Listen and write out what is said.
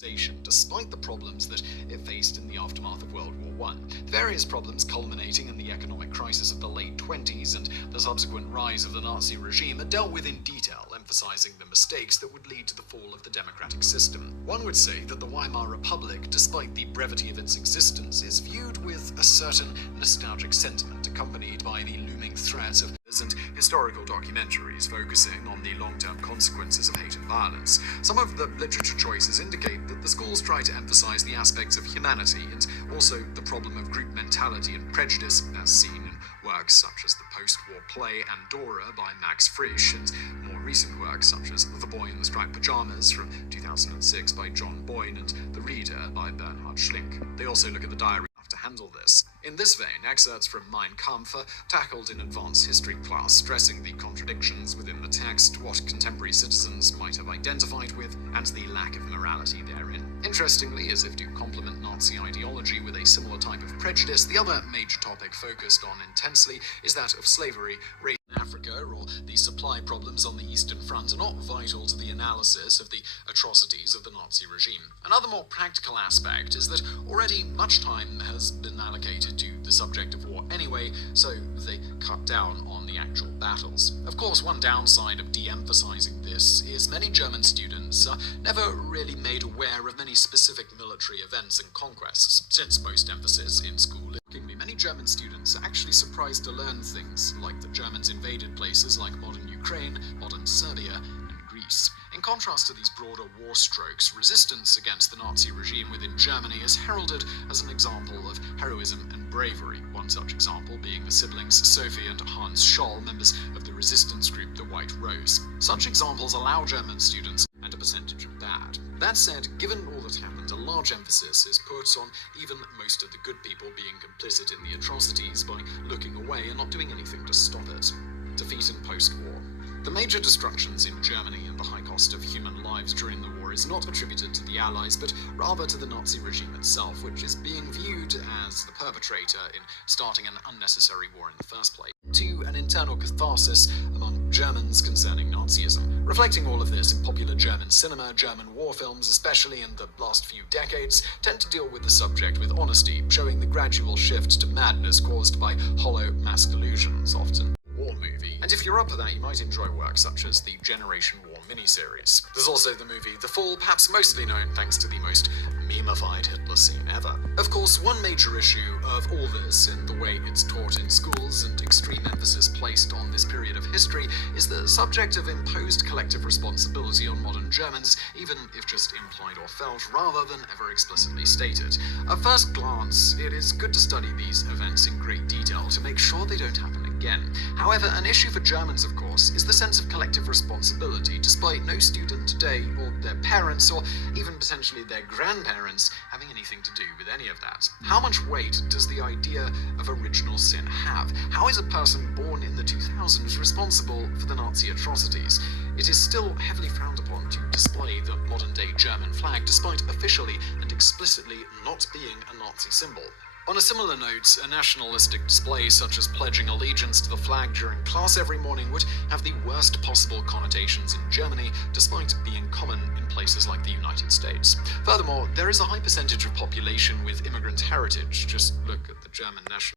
despite the problems that it faced in the aftermath of World War I. The various problems culminating in the economic crisis of the late 20s and the subsequent rise of the Nazi regime are dealt with in detail, emphasizing the mistakes that would lead to the fall of the democratic system. One would say that the Weimar Republic, despite the brevity of its existence, is viewed with a certain nostalgic sentiment, accompanied by the looming threat of and historical documentaries focusing on the long-term consequences of hate and violence. Some of the literature choices indicate that the schools try to emphasize the aspects of humanity and also the problem of group mentality and prejudice, as seen in works such as the post-war play Andorra by Max Frisch and more recent works such as The Boy in the Striped Pajamas from 2006 by John Boyne and The Reader by Bernhard Schlink. They also look at the diary to handle this. In this vein, excerpts from Mein Kampf are tackled in advanced history class, stressing the contradictions within the text, what contemporary citizens might have identified with, and the lack of morality therein. Interestingly, as if to complement Nazi ideology with a similar type of prejudice, the other major topic focused on intensely is that of slavery, race in Africa, or the supply problems on the Eastern Front are not vital to the analysis of the atrocities of the Nazi regime. Another more practical aspect is that already much time has been allocated to the subject of war anyway, so they cut down on the actual battles. Of course, one downside of de-emphasizing this is many German students are never really made aware of many specific military events and conquests, since most emphasis in school. Many German students are actually surprised to learn things like the Germans invaded places like modern Ukraine, modern Serbia, and Greece. In contrast to these broader war strokes, resistance against the Nazi regime within Germany is heralded as an example of heroism and bravery, one such example being the siblings Sophie and Hans Scholl, members of the resistance group The White Rose. Such examples allow German students and a percentage of that. That said, given all that happened, a large emphasis is put on even most of the good people being complicit in the atrocities by looking away and not doing anything to stop it. Defeat in post-war. The major destructions in Germany and the high cost of human lives during the war is not attributed to the Allies, but rather to the Nazi regime itself, which is being viewed as the perpetrator in starting an unnecessary war in the first place, to an internal catharsis among Germans concerning Nazism. Reflecting all of this in popular German cinema, German war films, especially in the last few decades, tend to deal with the subject with honesty, showing the gradual shift to madness caused by hollow mask illusions, often war movie. And if you're up for that, you might enjoy work such as the Generation War miniseries. There's also the movie The Fall, perhaps mostly known thanks to the most meme-ified Hitler scene ever. Of course, one major issue of all this in the way it's taught in schools and extreme emphasis placed on this period of history is the subject of imposed collective responsibility on modern Germans, even if just implied or felt, rather than ever explicitly stated. At first glance, it is good to study these events in great detail to make sure they don't happen again. However, an issue for Germans, of course, is the sense of collective responsibility, despite no student today, or their parents, or even potentially their grandparents, having anything to do with any of that. How much weight does the idea of original sin have? How is a person born in the 2000s responsible for the Nazi atrocities? It is still heavily frowned upon to display the modern-day German flag, despite officially and explicitly not being a Nazi symbol. On a similar note, a nationalistic display such as pledging allegiance to the flag during class every morning would have the worst possible connotations in Germany, despite being common in places like the United States. Furthermore, there is a high percentage of population with immigrant heritage. Just look at the German national